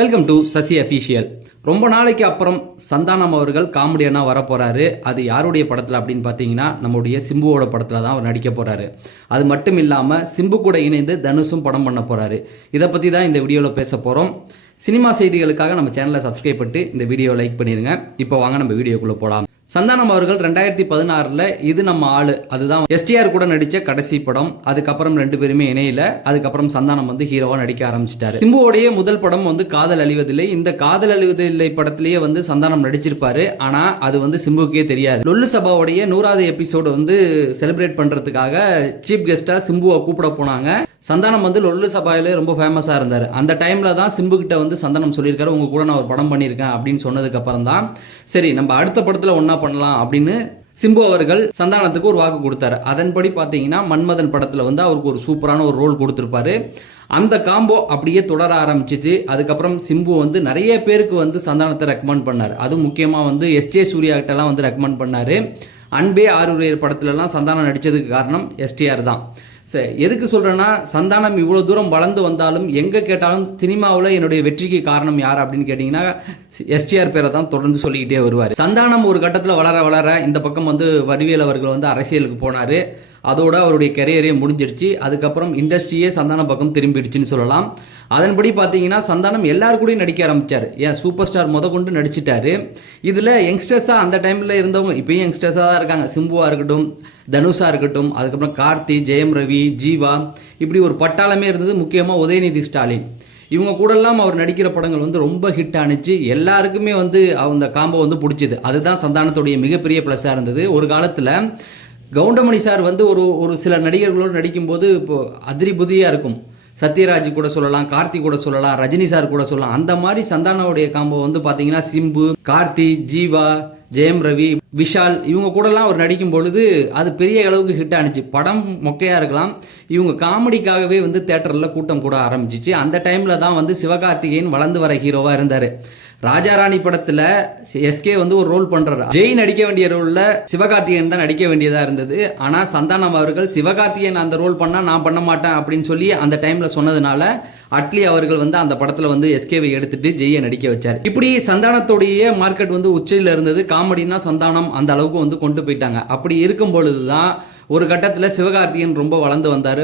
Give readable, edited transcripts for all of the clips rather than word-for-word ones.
Welcome to Sasi official. ரொம்ப நாளைக்கு அப்புறம் சந்தானம் அவர்கள் காமெடியனாக வர போகிறாரு. அது யாருடைய படத்தில் அப்படின்னு பார்த்தீங்கன்னா நம்முடைய சிம்புவோட படத்தில் தான் அவர் நடிக்க போகிறாரு. அது மட்டும் இல்லாமல் சிம்பு கூட இணைந்து தனுஷும் படம் பண்ண போகிறாரு. இதை பற்றி தான் இந்த வீடியோவில் பேச போகிறோம். சினிமா செய்திகளுக்காக நம்ம சேனலை சப்ஸ்கிரைப் பண்ணிட்டு இந்த வீடியோ லைக் பண்ணிடுங்க. இப்போ வாங்க நம்ம வீடியோக்குள்ளே போகலாம். சந்தானம் அவர்கள் 2016 இது நம்ம ஆளு, அதுதான் எஸ்டிஆர் கூட நடித்த கடைசி படம். அதுக்கப்புறம் ரெண்டு பேருமே இணையில. அதுக்கப்புறம் சந்தானம் ஹீரோவா நடிக்க ஆரம்பிச்சிட்டாரு. சிம்புவோடைய முதல் படம் காதல் அழிவதில்லை. இந்த காதல் அழிவதில்லை படத்திலேயே சந்தானம் நடிச்சிருப்பாரு. ஆனா அது சிம்புக்கே தெரியாது. லொல்லு சபாவுடைய 100வது எபிசோடு செலிப்ரேட் பண்றதுக்காக சீஃப் கெஸ்டா சிம்புவை கூப்பிட போனாங்க. சந்தானம் லொல்லு சபாயிலே ரொம்ப ஃபேமஸாக இருந்தார். அந்த டைமில் தான் சிம்பு கிட்ட சந்தானம் சொல்லியிருக்காரு, உங்க கூட நான் ஒரு படம் பண்ணியிருக்கேன் அப்படின்னு சொன்னதுக்கு அப்புறம் தான் சரி நம்ம அடுத்த படத்தில் ஒன்றா பண்ணலாம் அப்படின்னு சிம்பு அவர்கள் சந்தானத்துக்கு ஒரு வாக்கு கொடுத்தாரு. அதன்படி பார்த்தீங்கன்னா மன்மதன் படத்தில் அவருக்கு ஒரு சூப்பரான ஒரு ரோல் கொடுத்துருப்பாரு. அந்த காம்போ அப்படியே தொடர ஆரம்பிச்சிச்சு. அதுக்கப்புறம் சிம்பு நிறைய பேருக்கு சந்தானத்தை ரெக்கமெண்ட் பண்ணார். அதுவும் முக்கியமாக எஸ்டிஏ சூர்யா கிட்டலாம் ரெக்கமெண்ட் பண்ணார். அன்பே ஆரூரியர் படத்துலலாம் சந்தானம் நடித்ததுக்கு காரணம் எஸ்டிஆர் தான். சரி, எதுக்கு சொல்கிறேன்னா சந்தானம் இவ்வளோ தூரம் வளர்ந்து வந்தாலும் எங்கே கேட்டாலும் சினிமாவில் என்னுடைய வெற்றிக்கு காரணம் யார் அப்படின்னு கேட்டிங்கன்னா எஸ்டிஆர் பேரை தான் தொடர்ந்து சொல்லிக்கிட்டே வருவார். சந்தானம் ஒரு கட்டத்தில் வளர வளர இந்த பக்கம் வடிவேல் அவர்கள் அரசியலுக்கு போனார். அதோட அவருடைய கெரியரே முடிஞ்சிருச்சு. அதுக்கப்புறம் இண்டஸ்ட்ரியே சந்தானம் பக்கம் திரும்பிடுச்சுன்னு சொல்லலாம். அதன்படி பார்த்தீங்கன்னா சந்தானம் எல்லாரு கூடயும் நடிக்க ஆரம்பித்தார். ஏன் சூப்பர் ஸ்டார் கொண்டு நடிச்சிட்டாரு. இதில் யங்ஸ்டர்ஸாக அந்த டைமில் இருந்தவங்க இப்போயும் யங்ஸ்டர்ஸாக தான் இருக்காங்க. சிம்புவாக இருக்கட்டும், தனுஷாக இருக்கட்டும், அதுக்கப்புறம் கார்த்தி, ஜெயம் ரவி, ஜீவா, இப்படி ஒரு பட்டாளமே இருந்தது. முக்கியமாக உதயநிதி ஸ்டாலின், இவங்க கூடலாம் அவர் நடிக்கிற படங்கள் ரொம்ப ஹிட் ஆனிச்சு. எல்லாருக்குமே அந்த காம்போ பிடிச்சிது. அதுதான் சந்தானத்துடைய மிகப்பெரிய ப்ளஸ்ஸாக இருந்தது. ஒரு காலத்தில் கவுண்டமணி சார் ஒரு சில நடிகர்களோடு நடிக்கும்போது இப்போது அதிரி புதியாக இருக்கும். சத்யராஜ் கூட சொல்லலாம், கார்த்தி கூட சொல்லலாம், ரஜினி சார் கூட சொல்லலாம். அந்த மாதிரி சந்தானோடைய காம்போ பார்த்தீங்கன்னா சிம்பு, கார்த்தி, ஜீவா, ஜெயம் ரவி, விஷால், இவங்க கூடலாம் அவர் நடிக்கும் பொழுது அது பெரிய அளவுக்கு ஹிட் ஆனிச்சு. படம் மொக்கையாக இருக்கலாம், இவங்க காமெடிக்காகவே தேட்டரில் கூட்டம் கூட ஆரம்பிச்சிச்சு. அந்த டைமில் தான் சிவகார்த்திகேயன் வளர்ந்து வர ஹீரோவாக இருந்தார். ராஜாராணி படத்தில் எஸ்கே ஒரு ரோல் பண்ணுறாரு. ஜெய் நடிக்க வேண்டிய ரோலில் சிவகார்த்திகேயன் தான் நடிக்க வேண்டியதாக இருந்தது. ஆனால் சந்தானம் அவர்கள் சிவகார்த்திகேயன் அந்த ரோல் பண்ணால் நான் பண்ண மாட்டேன் அப்படின்னு சொல்லி அந்த டைமில் சொன்னதுனால அட்லி அவர்கள் அந்த படத்தில் எஸ்கேவை எடுத்துட்டு ஜெய்யை நடிக்க வச்சார். இப்படி சந்தானத்தோடைய மார்க்கெட் உச்சியில் இருந்தது. காமெடினா சந்தானம் அந்த அளவுக்கு கொண்டு போயிட்டாங்க. அப்படி இருக்கும் பொழுது தான் ஒரு கட்டத்தில் சிவகார்த்திகேயன் ரொம்ப வளர்ந்து வந்தார்.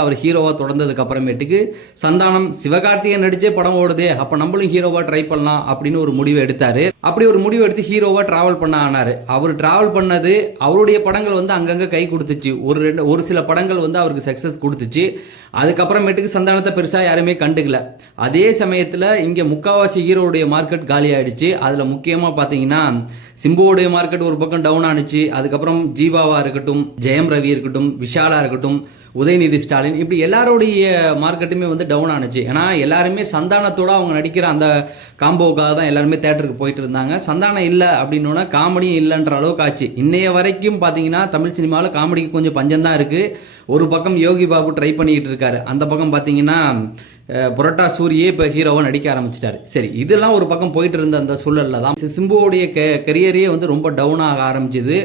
அவர் ஹீரோவாக தொடர்ந்ததுக்கு அப்புறமேட்டுக்கு சந்தானம் சிவகார்த்திகேயன் நடிச்சே படம் ஓடுதே, அப்போ நம்மளும் ஹீரோவாக ட்ரை பண்ணலாம் அப்படின்னு ஒரு முடிவை எடுத்தார். அப்படி ஒரு முடிவு எடுத்து ஹீரோவாக ட்ராவல் பண்ண ஆனார். அவர் ட்ராவல் பண்ணது அவருடைய படங்கள் அங்கங்கே கை கொடுத்துச்சு. ஒரு சில படங்கள் அவருக்கு சக்ஸஸ் கொடுத்துச்சு. அதுக்கப்புறமேட்டுக்கு சந்தானத்தை பெருசாக யாருமே கண்டுக்கல. அதே சமயத்தில் இங்கே முக்காவாசி ஹீரோவுடைய மார்க்கெட் காலி ஆகிடுச்சு. அதில் முக்கியமாக பார்த்தீங்கன்னா சிம்புவோடைய மார்க்கெட் ஒரு பக்கம் டவுன் ஆனிச்சு. அதுக்கப்புறம் ஜீவாவாக இருக்கட்டும், ஜெயம் ரவி இருக்கட்டும், விஷாலாக இருக்கட்டும், உதயநிதி ஸ்டாலின், இப்படி எல்லாருடைய மார்க்கெட்டுமே டவுன் ஆனிச்சு. ஏன்னா எல்லாருமே சந்தானத்தோடு அவங்க நடிக்கிற அந்த காம்போவுக்காக தான் எல்லாருமே தேட்டருக்கு போயிட்டு இருந்தாங்க. சந்தானம் இல்லை அப்படின்னோன்னா காமெடியும் இல்லைன்ற அளவுக்கு ஆச்சு. இன்னைய வரைக்கும் பார்த்தீங்கன்னா தமிழ் சினிமாவில் காமெடிக்கு கொஞ்சம் பஞ்சம்தான் இருக்குது. ஒரு பக்கம் யோகி பாபு ட்ரை பண்ணிக்கிட்டு இருக்காரு, அந்த பக்கம் பார்த்தீங்கன்னா புரட்டா சூரியே இப்போ ஹீரோவாக நடிக்க ஆரம்பிச்சிட்டாரு. சரி, இதெல்லாம் ஒரு பக்கம் போயிட்டு இருந்த அந்த சூழலில் தான் சிம்புவோடைய கெரியரே ரொம்ப டவுனாக ஆரம்பிச்சுது.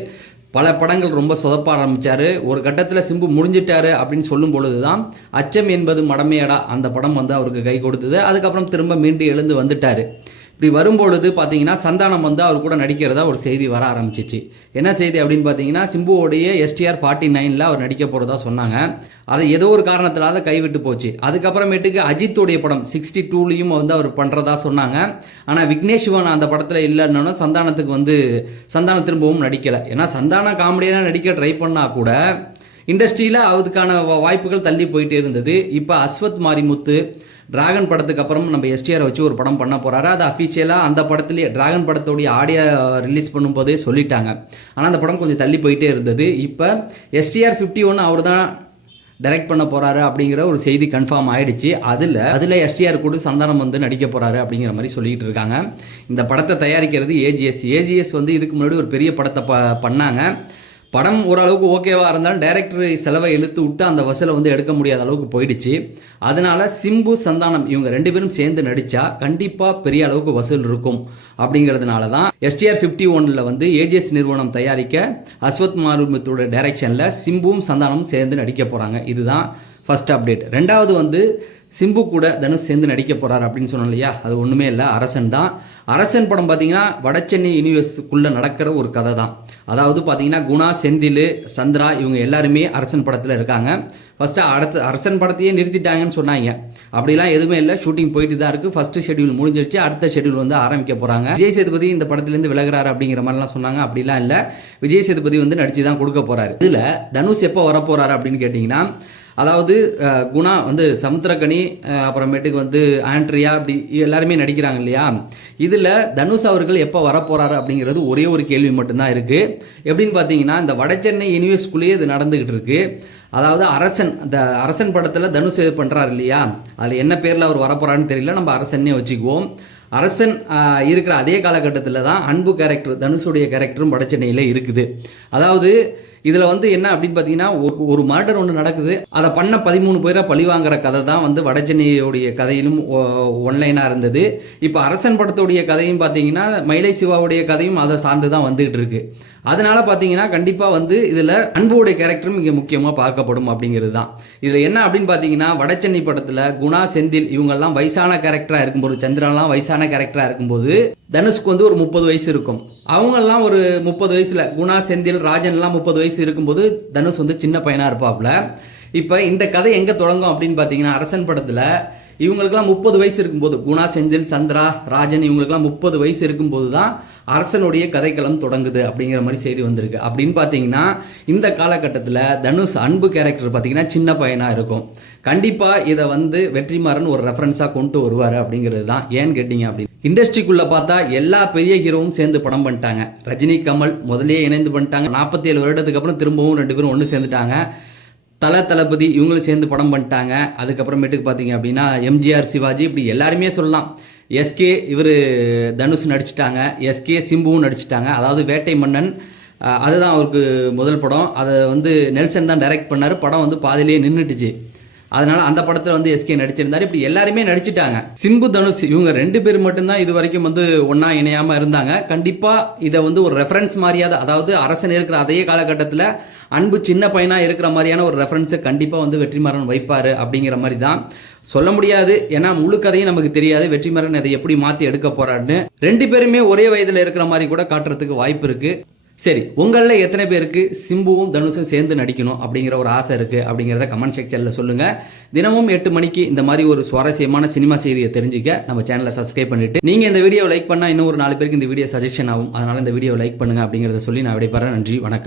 பல படங்கள் ரொம்ப சொதப்ப ஆரம்பித்தார். ஒரு கட்டத்தில் சிம்பு முடிஞ்சிட்டாரு அப்படின்னு சொல்லும் பொழுது தான் அச்சம் என்பது மடமையடா அந்த படம் அவருக்கு கை கொடுத்தது. அதுக்கப்புறம் திரும்ப மீண்டும் எழுந்து வந்துட்டார். இப்படி வரும்பொழுது பார்த்தீங்கன்னா சந்தானம் அவர் கூட நடிக்கிறதா ஒரு செய்தி வர ஆரம்பிச்சிச்சு. என்ன செய்தி அப்படின்னு பார்த்தீங்கன்னா சிம்புவோடைய எஸ்டிஆர் 49 அவர் நடிக்க போகிறதா சொன்னாங்க. அது ஏதோ ஒரு காரணத்திலாத கைவிட்டு போச்சு. அதுக்கப்புறமேட்டுக்கு அஜித்தோடைய படம் 62லையும் அவர் பண்ணுறதா சொன்னாங்க. ஆனால் விக்னேஷ் சிவன் அந்த படத்தில் இல்லைன்னா சந்தானத்துக்கு சந்தானம் திரும்பவும் நடிக்கலை. ஏன்னா சந்தானம் காமெடியாக நடிக்க ட்ரை பண்ணால் கூட இண்டஸ்ட்ரியில் அதுக்கான வாய்ப்புகள் தள்ளி போயிட்டே இருந்தது. இப்போ அஸ்வத் மாரிமுத்து டிராகன் படத்துக்கு அப்புறம் நம்ம எஸ்டிஆர் வச்சு ஒரு படம் பண்ண போகிறாரு. அது அஃபிஷியலாக அந்த படத்துலேயே டிராகன் படத்தோடைய ஆடியோ ரிலீஸ் பண்ணும்போதே சொல்லிட்டாங்க. ஆனால் அந்த படம் கொஞ்சம் தள்ளி போயிட்டே இருந்தது. இப்போ எஸ்டிஆர் 51 அவர் தான் டைரக்ட் பண்ண போகிறாரு அப்படிங்கிற ஒரு செய்தி கன்ஃபார்ம் ஆகிடுச்சு. அதில் எஸ்டிஆர் கூட சந்தானம் நடிக்க போகிறாரு அப்படிங்கிற மாதிரி சொல்லிகிட்டு இருக்காங்க. இந்த படத்தை தயாரிக்கிறது ஏஜிஎஸ். இதுக்கு முன்னாடி ஒரு பெரிய படத்தை பண்ணாங்க. படம் ஓரளவுக்கு ஓகேவாக இருந்தாலும் டைரக்டர் செலவை இழுத்து விட்டு அந்த வசூலை எடுக்க முடியாத அளவுக்கு போயிடுச்சு. அதனால சிம்பு சந்தானம் இவங்க ரெண்டு பேரும் சேர்ந்து நடித்தா கண்டிப்பாக பெரிய அளவுக்கு வசூல் இருக்கும். அப்படிங்கிறதுனால தான் எஸ்டிஆர் 51 ஏஜிஎஸ் நிறுவனம் தயாரிக்க அஸ்வத் மாரிமுத்தோட டைரக்ஷனில் சிம்புவும் சந்தானமும் சேர்ந்து நடிக்க போகிறாங்க. இதுதான் ஃபர்ஸ்ட் அப்டேட். ரெண்டாவது வந்து சிம்பு கூட தனுஷ் சேர்ந்து நடிக்க போகிறார் அப்படின்னு சொன்னோம் இல்லையா, அது ஒன்றுமே இல்லை, அரசன் தான். அரசன் படம் பார்த்தீங்கன்னா வடசென்னை யூனிவர்ஸுக்குள்ளே நடக்கிற ஒரு கதை தான். அதாவது பார்த்தீங்கன்னா குணா, செந்தில், சந்திரா இவங்க எல்லாருமே அரசன் படத்தில் இருக்காங்க. ஃபஸ்ட்டு அடுத்து அரசன் படத்தையே நிறுத்திட்டாங்கன்னு சொன்னாங்க. அப்படிலாம் எதுவுமே இல்லை, ஷூட்டிங் போயிட்டு தான் இருக்குது. ஃபஸ்ட்டு ஷெட்யூல் முடிஞ்சிருச்சு, அடுத்த ஷெட்யூல் வந்து ஆரம்பிக்க போகிறாங்க. விஜய் சேதுபதி இந்த படத்துலேருந்து விலகிறாரு அப்படிங்கிற மாதிரிலாம் சொன்னாங்க. அப்படிலாம் இல்லை, விஜய் சேதுபதி வந்து நடித்து தான் கொடுக்க போகிறாரு. இதில் தனுஷ் எப்போ வரப்போகிறாரு அப்படின்னு கேட்டிங்கன்னா, அதாவது குணா வந்து சமுத்திரக்கனி, அப்புறமேட்டுக்கு வந்து ஆண்ட்ரியா, அப்படி எல்லாருமே நடிக்கிறாங்க இல்லையா. இதில் தனுஷ் அவர்கள் எப்போ வரப்போகிறாரு அப்படிங்கிறது ஒரே ஒரு கேள்வி மட்டும்தான் இருக்குது. எப்படின்னு பார்த்தீங்கன்னா, இந்த வடசென்னை யூனிவர்ஸ்குள்ளேயே இது நடந்துக்கிட்டு இருக்குது. அதாவது அரசன், அந்த அரசன் படத்தில் தனுஷ் பண்ணுறாரு இல்லையா, அதில் என்ன பேரில் அவர் வரப்போகிறான்னு தெரியல, நம்ம அரசன்னே வச்சுக்குவோம். அரசன் இருக்கிற அதே காலகட்டத்தில் தான் அன்பு கேரக்டர், தனுஷுடைய கேரக்டரும் வடசென்னையில் இருக்குது. அதாவது இதில் வந்து என்ன அப்படின்னு பார்த்தீங்கன்னா, ஒரு மர்டர் ஒன்று நடக்குது, அதை பண்ண 13 பேரை பழி வாங்குற கதை தான் வந்து வடசென்னையுடைய கதையிலும் ஒன்லைனாக இருந்தது. இப்போ அரசன் படத்துடைய கதையும் பார்த்தீங்கன்னா மயிலை சிவாவுடைய கதையும் அதை சார்ந்து தான் வந்துகிட்டு இருக்கு. அதனால பார்த்தீங்கன்னா கண்டிப்பாக வந்து இதில் அன்புடைய கேரக்டரும் இங்கே முக்கியமாக பார்க்கப்படும் அப்படிங்கிறது தான். இதில் என்ன அப்படின்னு பார்த்தீங்கன்னா, வடசென்னை படத்தில் குணா, செந்தில் இவங்கெல்லாம் வயசான கேரக்டராக இருக்கும்போது, சந்திராலாம் வயசான கேரக்டராக இருக்கும்போது தனுஷ்க்கு வந்து ஒரு 30 வயசு இருக்கும். அவங்கெல்லாம் ஒரு 30 வயசில், குணா, செந்தில், ராஜன்லாம் 30 வயசு இருக்கும்போது தனுஷ் வந்து சின்ன பையனாக இருப்பாப்புல. இப்போ இந்த கதை எங்கே தொடங்கும் அப்படின்னு பார்த்தீங்கன்னா, அரசன் படத்தில் இவங்களுக்கெல்லாம் 30 வயசு இருக்கும்போது, குணா, செந்தில், சந்திரா, ராஜன் இவங்களுக்கெல்லாம் 30 வயசு இருக்கும்போது தான் அரசனுடைய கதைக்களம் தொடங்குது அப்படிங்கிற மாதிரி செய்தி வந்திருக்கு. அப்படின்னு பார்த்தீங்கன்னா இந்த காலகட்டத்தில் தனுஷ் அன்பு கேரக்டர் பார்த்தீங்கன்னா சின்ன பையனாக இருக்கும். கண்டிப்பாக இதை வந்து வெற்றிமாறன் ஒரு ரெஃபரன்ஸாக கொண்டு வருவார் அப்படிங்கிறது தான். ஏன்னு கேட்டிங்க அப்படின்னு, இண்டஸ்ட்ரிக்குள்ளே பார்த்தா எல்லா பெரிய ஹீரோவும் சேர்ந்து படம் பண்ணிட்டாங்க. ரஜினி, கமல் முதலே இணைந்து பண்ணிட்டாங்க. 47 வருடத்துக்கு அப்புறம் திரும்பவும் 2 பேரும் ஒன்று சேர்ந்துட்டாங்க. தளபதி இவங்களும் சேர்ந்து படம் பண்ணிட்டாங்க. அதுக்கப்புறமேட்டுக்கு பார்த்தீங்க அப்படின்னா எம்ஜிஆர், சிவாஜி, இப்படி எல்லாருமே சொல்லலாம். எஸ்கே இவர் தனுஷ் நடிச்சிட்டாங்க, எஸ்கே சிம்புவும் நடிச்சிட்டாங்க. அதாவது வேட்டை மன்னன் அதுதான் அவருக்கு முதல் படம். அதை வந்து நெல்சன் தான் டைரக்ட் பண்ணார். படம் வந்து பாதியிலேயே நின்றுட்டுச்சு. அதனால் அந்த படத்தில் வந்து எஸ்கே நடிச்சிருந்தார். இப்படி எல்லாருமே நடிச்சிட்டாங்க. சிம்பு, தனுஷ் இவங்க 2 பேர் மட்டும்தான் இது வரைக்கும் வந்து ஒன்றா இணையாமல் இருந்தாங்க. கண்டிப்பாக இதை வந்து ஒரு ரெஃபரன்ஸ் மாதிரியாத, அதாவது அரசன் இருக்கிற அதே காலகட்டத்தில் அன்பு சின்ன பையனாக இருக்கிற மாதிரியான ஒரு ரெஃபரன்ஸை கண்டிப்பாக வந்து வெற்றிமாறன் வைப்பார் அப்படிங்கிற மாதிரி தான். சொல்ல முடியாது, ஏன்னா முழு கதையும் நமக்கு தெரியாது. வெற்றிமாறன் அதை எப்படி மாற்றி எடுக்க போகிறாருன்னு 2 பேருமே ஒரே வயதில் இருக்கிற மாதிரி கூட காட்டுறதுக்கு வாய்ப்பு இருக்குது. சரி, உங்களில் எத்தனை பேருக்கு சிம்புவும் தனுஷும் சேர்ந்து நடிக்கணும் அப்படிங்கிற ஒரு ஆசை இருக்குது அப்படிங்கிறத கமெண்ட் செக்ஷனில் சொல்லுங்கள். தினமும் 8 மணிக்கு இந்த மாதிரி ஒரு சுவாரஸ்யமான சினிமா செய்தியை தெரிஞ்சுக்க நம்ம சேனலை சப்ஸ்கிரைப் பண்ணிவிட்டு, நீங்கள் இந்த வீடியோவை லைக் பண்ணால் இன்னும் ஒரு 4 பேருக்கு இந்த வீடியோ சஜெஷன் ஆகும். அதனால் இந்த வீடியோவை லைக் பண்ணுங்கள் அப்படிங்கிறத சொல்லி நான் விடைபெறேன். நன்றி, வணக்கம்.